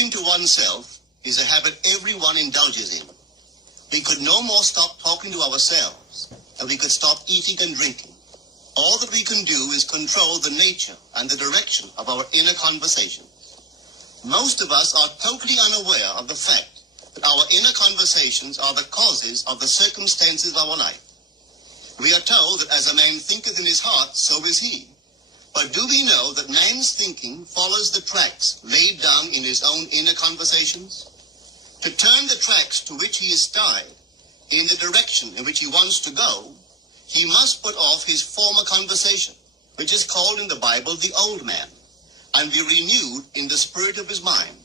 Talking to oneself is a habit everyone indulges in. We could no more stop talking to ourselves than we could stop eating and drinking. All that we can do is control the nature and the direction of our inner conversation. Most of us are totally unaware of the fact that our inner conversations are the causes of the circumstances of our life. We are told that as a man thinketh in his heart, so is he. But do we know that man's thinking follows the tracks laid down in his own inner conversations? To turn the tracks to which he is tied in the direction in which he wants to go, he must put off his former conversation, which is called in the Bible the old man, and be renewed in the spirit of his mind.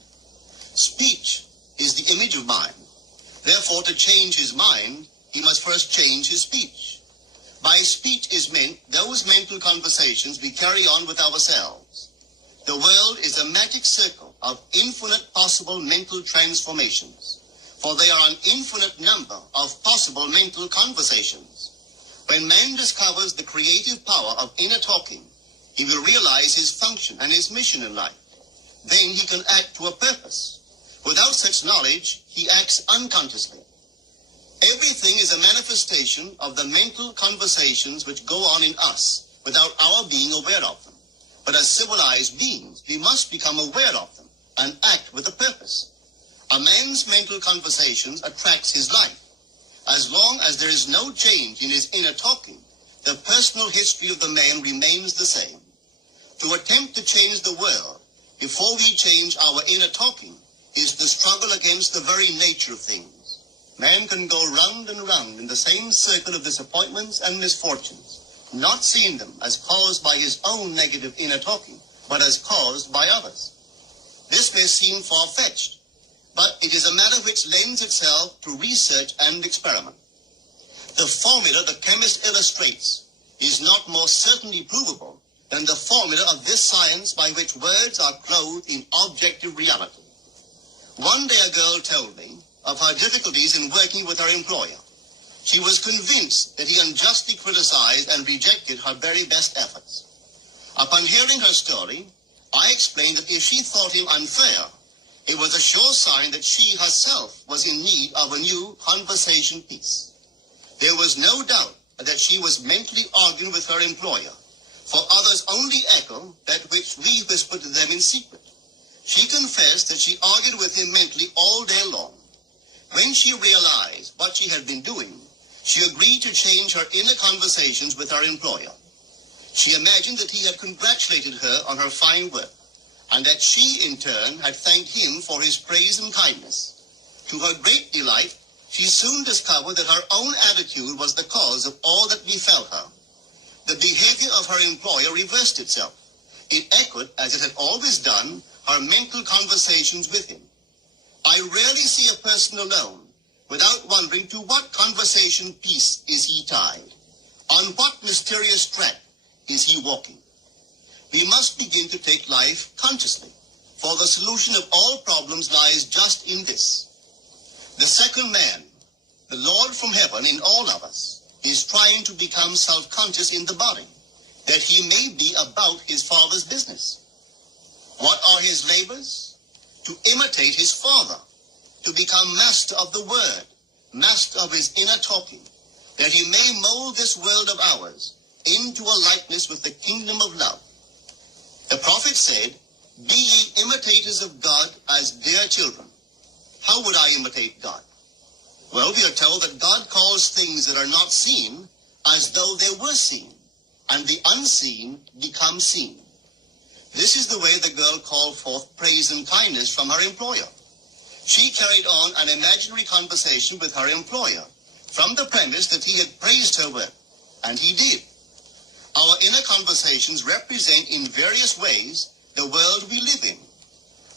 Speech is the image of mind. Therefore, to change his mind, he must first change his speech. By speech is meant those mental conversations we carry on with ourselves. The world is a magic circle of infinite possible mental transformations, for there are an infinite number of possible mental conversations. When man discovers the creative power of inner talking, he will realize his function and his mission in life. Then he can act to a purpose. Without such knowledge, he acts unconsciously. Everything is a manifestation of the mental conversations which go on in us without our being aware of them. But as civilized beings, we must become aware of them and act with a purpose. A man's mental conversations attracts his life. As long as there is no change in his inner talking, the personal history of the man remains the same. To attempt to change the world before we change our inner talking is the struggle against the very nature of things. Man can go round and round in the same circle of disappointments and misfortunes, not seeing them as caused by his own negative inner talking, but as caused by others. This may seem far-fetched, but it is a matter which lends itself to research and experiment. The formula the chemist illustrates is not more certainly provable than the formula of this science by which words are clothed in objective reality. One day a girl told me of her difficulties in working with her employer. She was convinced that he unjustly criticized and rejected her very best efforts. Upon hearing her story, I explained that if she thought him unfair, it was a sure sign that she herself was in need of a new conversation piece. There was no doubt that she was mentally arguing with her employer, for others only echo that which we whisper to them in secret. She confessed that she argued with him mentally all day long. When she realized what she had been doing, she agreed to change her inner conversations with her employer. She imagined that he had congratulated her on her fine work, and that she, in turn, had thanked him for his praise and kindness. To her great delight, she soon discovered that her own attitude was the cause of all that befell her. The behavior of her employer reversed itself. It echoed, as it had always done, her mental conversations with him. I rarely see a person alone without wondering to what conversation piece is he tied. On what mysterious track is he walking? We must begin to take life consciously, for the solution of all problems lies just in this. The second man, the Lord from heaven in all of us, is trying to become self-conscious in the body, that he may be about his Father's business. What are his labors? To imitate his Father, to become master of the word, master of his inner talking, that he may mold this world of ours into a likeness with the kingdom of love. The prophet said, "Be ye imitators of God as dear children." How would I imitate God? Well, we are told that God calls things that are not seen as though they were seen, and the unseen become seen. This is the way the girl called forth praise and kindness from her employer. She carried on an imaginary conversation with her employer from the premise that he had praised her work, and he did. Our inner conversations represent in various ways the world we live in.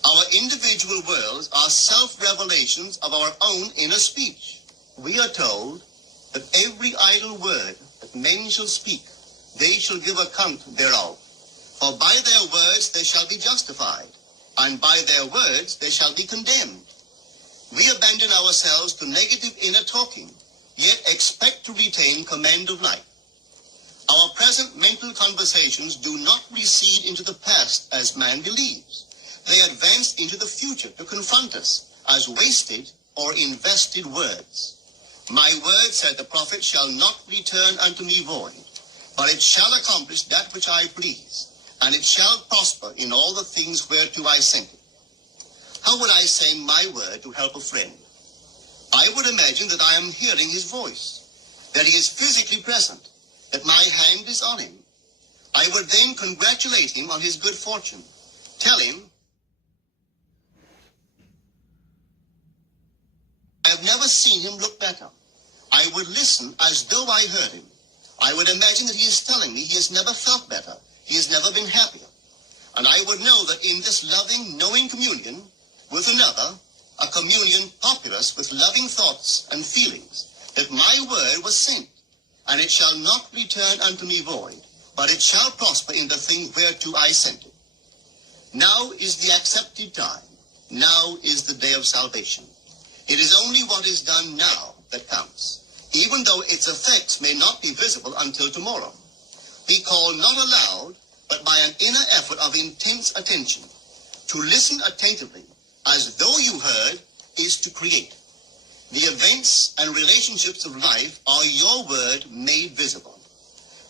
Our individual worlds are self-revelations of our own inner speech. We are told that every idle word that men shall speak, they shall give account thereof. For by their words they shall be justified, and by their words they shall be condemned. We abandon ourselves to negative inner talking, yet expect to retain command of life. Our present mental conversations do not recede into the past as man believes. They advanced into the future to confront us as wasted or invested words. My word, said the prophet, shall not return unto me void, but it shall accomplish that which I please, and it shall prosper in all the things whereto I sent it. How would I send my word to help a friend? I would imagine that I am hearing his voice, that he is physically present, that my hand is on him. I would then congratulate him on his good fortune, tell him, I have never seen him look better. I would listen as though I heard him. I would imagine that he is telling me he has never felt better, he has never been happier. And I would know that in this loving, knowing communion with another, a communion populous with loving thoughts and feelings, that my word was sent, and it shall not return unto me void, but it shall prosper in the thing whereto I sent it. Now is the accepted time. Now is the day of salvation. It is only what is done now that counts, even though its effects may not be visible until tomorrow. Be called not aloud, but by an inner effort of intense attention. To listen attentively, as though you heard, is to create. The events and relationships of life are your word made visible.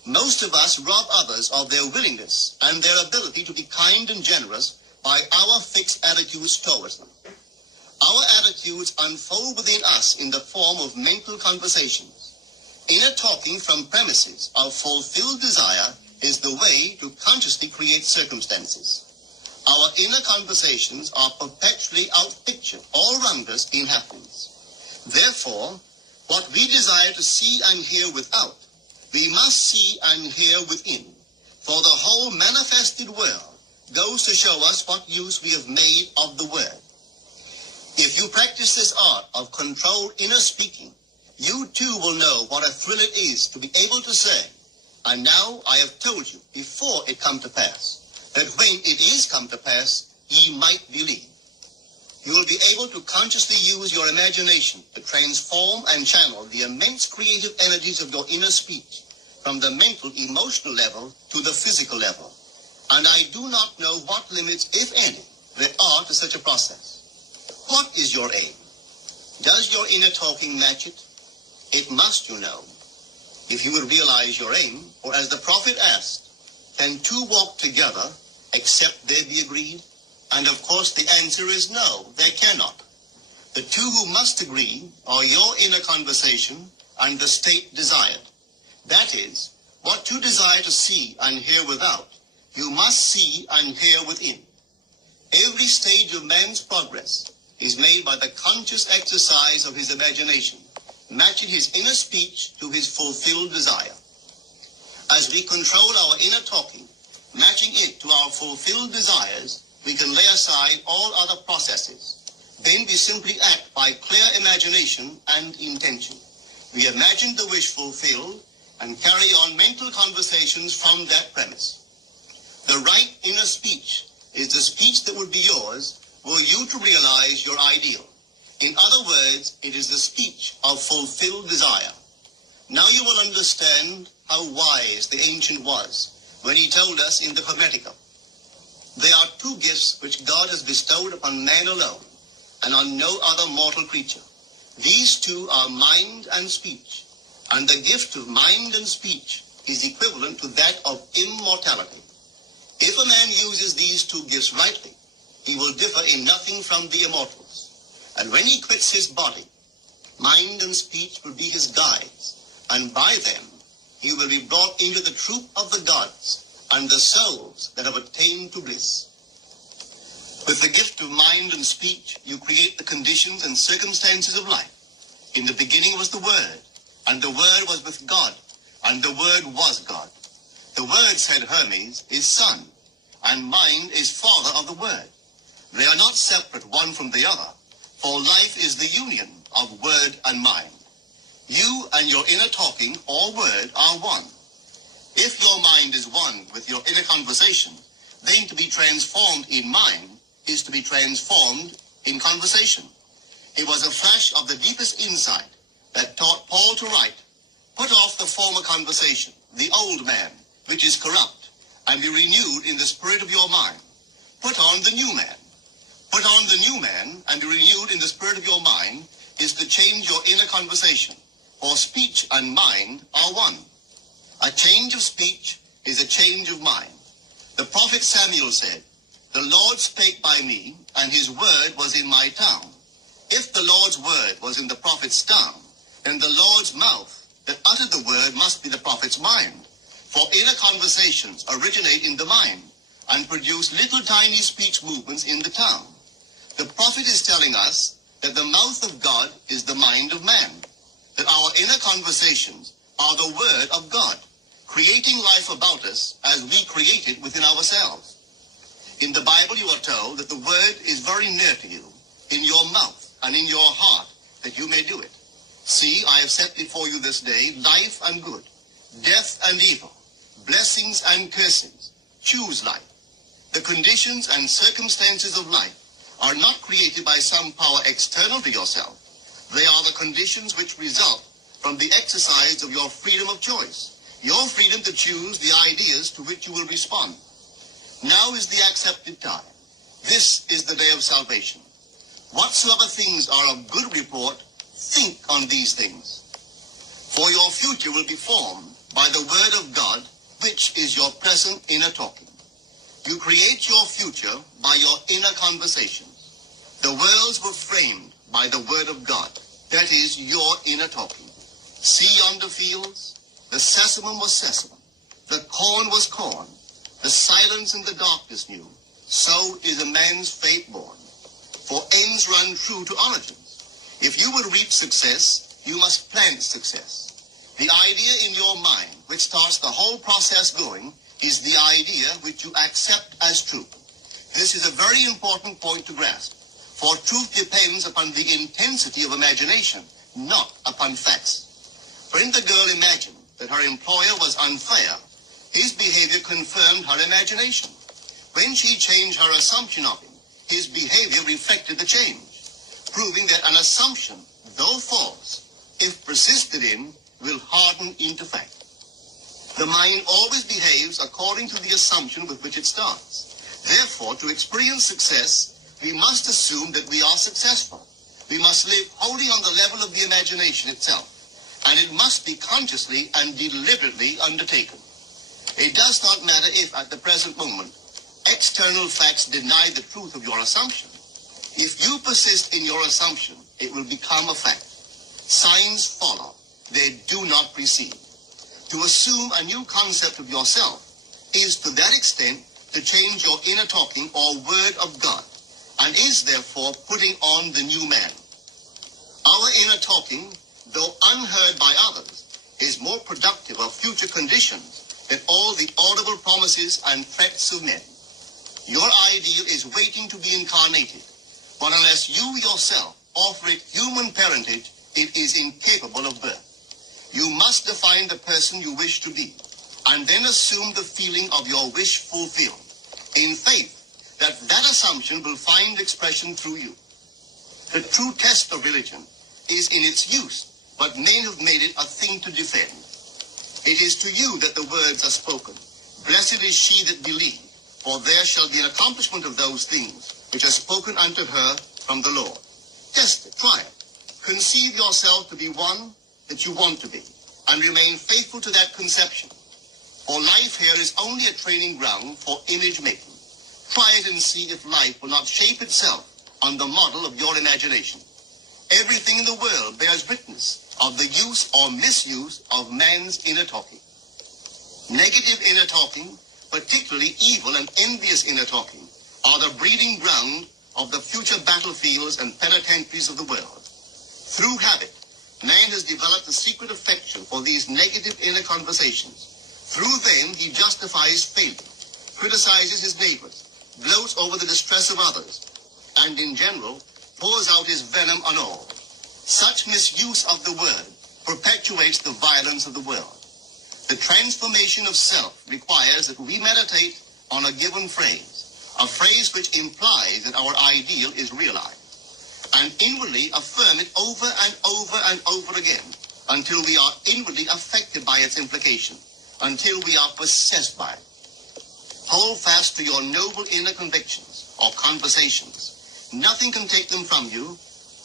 Most of us rob others of their willingness and their ability to be kind and generous by our fixed attitudes towards them. Our attitudes unfold within us in the form of mental conversations. Inner talking from premises of fulfilled desire is the way to consciously create circumstances. Our inner conversations are perpetually outpictured all around us in happenings. Therefore, what we desire to see and hear without, we must see and hear within. For the whole manifested world goes to show us what use we have made of the word. If you practice this art of controlled inner speaking, you too will know what a thrill it is to be able to say, and now I have told you before it come to pass, that when it is come to pass, ye might believe. You will be able to consciously use your imagination to transform and channel the immense creative energies of your inner speech from the mental, emotional level to the physical level. And I do not know what limits, if any, there are to such a process. What is your aim? Does your inner talking match it? It must, you know. If you would realize your aim, or as the prophet asked, can two walk together except they be agreed? And of course the answer is no, they cannot. The two who must agree are your inner conversation and the state desired. That is, what you desire to see and hear without, you must see and hear within. Every stage of man's progress is made by the conscious exercise of his imagination, matching his inner speech to his fulfilled desire. As we control our inner talking, matching it to our fulfilled desires, we can lay aside all other processes. Then we simply act by clear imagination and intention. We imagine the wish fulfilled and carry on mental conversations from that premise. The right inner speech is the speech that would be yours were you to realize your ideal. In other words, it is the speech of fulfilled desire. Now you will understand how wise the ancient was when he told us in the Hermetica. There are two gifts which God has bestowed upon man alone and on no other mortal creature. These two are mind and speech, and the gift of mind and speech is equivalent to that of immortality. If a man uses these two gifts rightly, he will differ in nothing from the immortals. And when he quits his body, mind and speech will be his guides, and by them he will be brought into the troop of the gods and the souls that have attained to bliss. With the gift of mind and speech, you create the conditions and circumstances of life. In the beginning was the Word, and the Word was with God, and the Word was God. The Word, said Hermes, is Son, and mind is Father of the Word. They are not separate one from the other, for life is the union of word and mind. You and your inner talking or word are one. If your mind is one with your inner conversation, then to be transformed in mind is to be transformed in conversation. It was a flash of the deepest insight that taught Paul to write, "Put off the former conversation, the old man, which is corrupt, and be renewed in the spirit of your mind. Put on the new man, Put on the new man and be renewed in the spirit of your mind is to change your inner conversation, for speech and mind are one. A change of speech is a change of mind. The prophet Samuel said, "The Lord spake by me, and his word was in my tongue." If the Lord's word was in the prophet's tongue, then the Lord's mouth that uttered the word must be the prophet's mind. For inner conversations originate in the mind and produce little tiny speech movements in the tongue. The prophet is telling us that the mouth of God is the mind of man, that our inner conversations are the word of God, creating life about us as we create it within ourselves. In the Bible you are told that the word is very near to you, in your mouth and in your heart, that you may do it. See, I have set before you this day life and good, death and evil, blessings and cursings. Choose life. The conditions and circumstances of life are not created by some power external to yourself. They are the conditions which result from the exercise of your freedom of choice, your freedom to choose the ideas to which you will respond. Now is the accepted time. This is the day of salvation. Whatsoever things are of good report, think on these things. For your future will be formed by the word of God, which is your present inner talking. You create your future by your inner conversations. The worlds were framed by the word of God. That is your inner talking. See yonder fields? The sesamum was sesamum. The corn was corn. The silence and the darkness knew. So is a man's fate born. For ends run true to origins. If you would reap success, you must plant success. The idea in your mind, which starts the whole process going, is the idea which you accept as true. This is a very important point to grasp, for truth depends upon the intensity of imagination, not upon facts. When the girl imagined that her employer was unfair, his behavior confirmed her imagination. When she changed her assumption of him, his behavior reflected the change, proving that an assumption, though false, if persisted in, will harden into fact. The mind always behaves according to the assumption with which it starts. Therefore, to experience success, we must assume that we are successful. We must live wholly on the level of the imagination itself, and it must be consciously and deliberately undertaken. It does not matter if, at the present moment, external facts deny the truth of your assumption. If you persist in your assumption, it will become a fact. Signs follow. They do not precede. To assume a new concept of yourself is to that extent to change your inner talking or word of God, and is therefore putting on the new man. Our inner talking, though unheard by others, is more productive of future conditions than all the audible promises and threats of men. Your ideal is waiting to be incarnated, but unless you yourself offer it human parentage, it is incapable of birth. You must define the person you wish to be, and then assume the feeling of your wish fulfilled, in faith that that assumption will find expression through you. The true test of religion is in its use, but men have made it a thing to defend. It is to you that the words are spoken. Blessed is she that believed, for there shall be an accomplishment of those things which are spoken unto her from the Lord. Test it, try it. Conceive yourself to be one that you want to be, and remain faithful to that conception. For life here is only a training ground for image making. Try it and see if life will not shape itself on the model of your imagination. Everything in the world bears witness of the use or misuse of man's inner talking. Negative inner talking, particularly evil and envious inner talking, are the breeding ground of the future battlefields and penitentiaries of the world. Through habit, man has developed a secret affection for these negative inner conversations. Through them, he justifies failure, criticizes his neighbors, gloats over the distress of others, and in general, pours out his venom on all. Such misuse of the word perpetuates the violence of the world. The transformation of self requires that we meditate on a given phrase, a phrase which implies that our ideal is realized, and inwardly affirm it over and over and over again until we are inwardly affected by its implication, until we are possessed by it. Hold fast to your noble inner convictions or conversations. Nothing can take them from you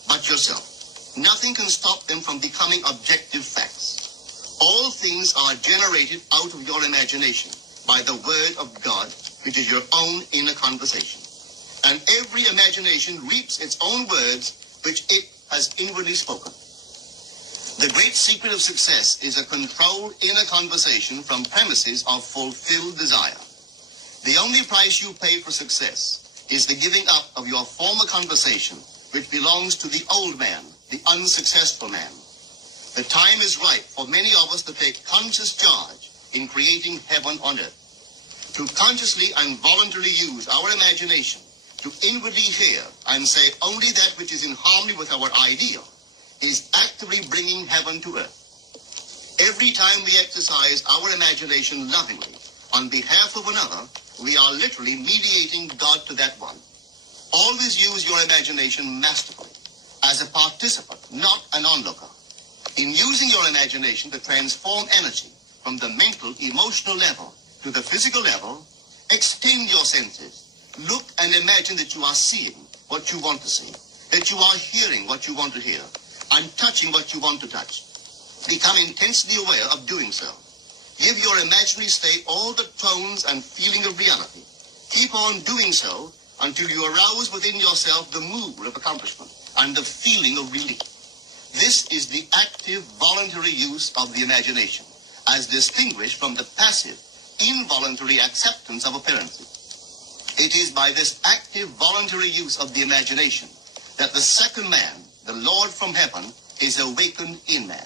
but yourself. Nothing can stop them from becoming objective facts. All things are generated out of your imagination by the word of God, which is your own inner conversation. And every imagination reaps its own words, which it has inwardly spoken. The great secret of success is a controlled inner conversation from premises of fulfilled desire. The only price you pay for success is the giving up of your former conversation, which belongs to the old man, the unsuccessful man. The time is ripe for many of us to take conscious charge in creating heaven on earth, to consciously and voluntarily use our imagination to inwardly hear and say only that which is in harmony with our ideal is actively bringing heaven to earth. Every time we exercise our imagination lovingly on behalf of another, we are literally mediating God to that one. Always use your imagination masterfully as a participant, not an onlooker. In using your imagination to transform energy from the mental, emotional level to the physical level, extend your senses. Look and imagine that you are seeing what you want to see, that you are hearing what you want to hear, and touching what you want to touch. Become intensely aware of doing so. Give your imaginary state all the tones and feeling of reality. Keep on doing so until you arouse within yourself the mood of accomplishment and the feeling of relief. This is the active, voluntary use of the imagination, as distinguished from the passive, involuntary acceptance of appearances. It is by this active, voluntary use of the imagination that the second man, the Lord from heaven, is awakened in man.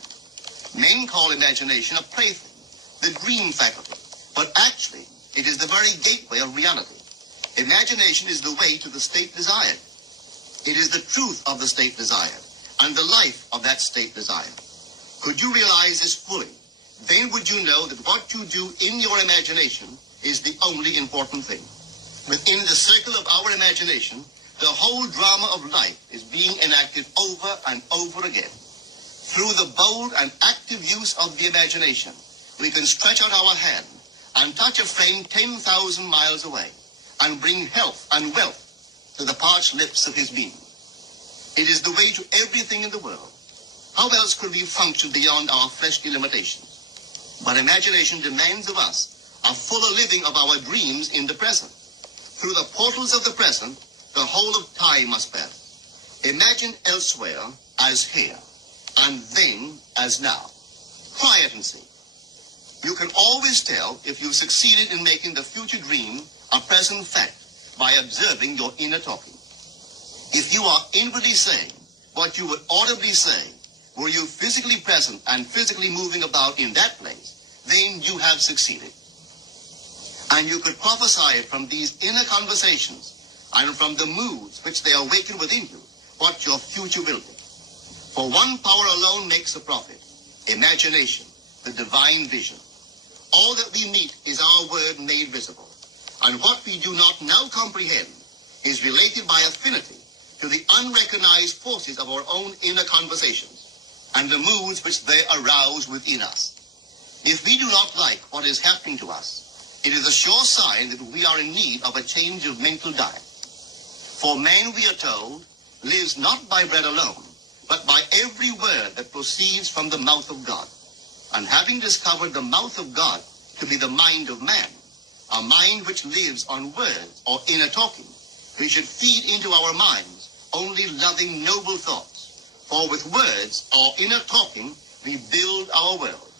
Men call imagination a plaything, the dream faculty, but actually it is the very gateway of reality. Imagination is the way to the state desired. It is the truth of the state desired and the life of that state desired. Could you realize this fully, then would you know that what you do in your imagination is the only important thing. Within the circle of our imagination, the whole drama of life is being enacted over and over again. Through the bold and active use of the imagination, we can stretch out our hand and touch a friend 10,000 miles away and bring health and wealth to the parched lips of his being. It is the way to everything in the world. How else could we function beyond our fleshly limitations? But imagination demands of us a fuller living of our dreams in the present. Through the portals of the present, the whole of time must pass. Imagine elsewhere as here, and then as now. Try it and see. You can always tell if you've succeeded in making the future dream a present fact by observing your inner talking. If you are inwardly saying what you would audibly say, were you physically present and physically moving about in that place, then you have succeeded. And you could prophesy from these inner conversations and from the moods which they awaken within you what your future will be. For one power alone makes a prophet, imagination, the divine vision. All that we meet is our word made visible. And what we do not now comprehend is related by affinity to the unrecognized forces of our own inner conversations and the moods which they arouse within us. If we do not like what is happening to us, it is a sure sign that we are in need of a change of mental diet. For man, we are told, lives not by bread alone, but by every word that proceeds from the mouth of God. And having discovered the mouth of God to be the mind of man, a mind which lives on words or inner talking, we should feed into our minds only loving, noble thoughts. For with words or inner talking, we build our world.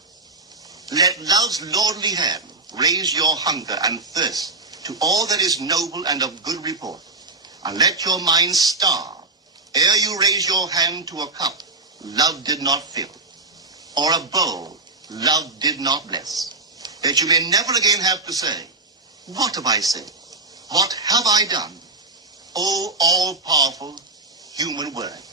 Let love's lordly hand raise your hunger and thirst to all that is noble and of good report. And let your mind starve ere you raise your hand to a cup love did not fill, or a bowl love did not bless, that you may never again have to say, what have I said? What have I done? O all-powerful human word.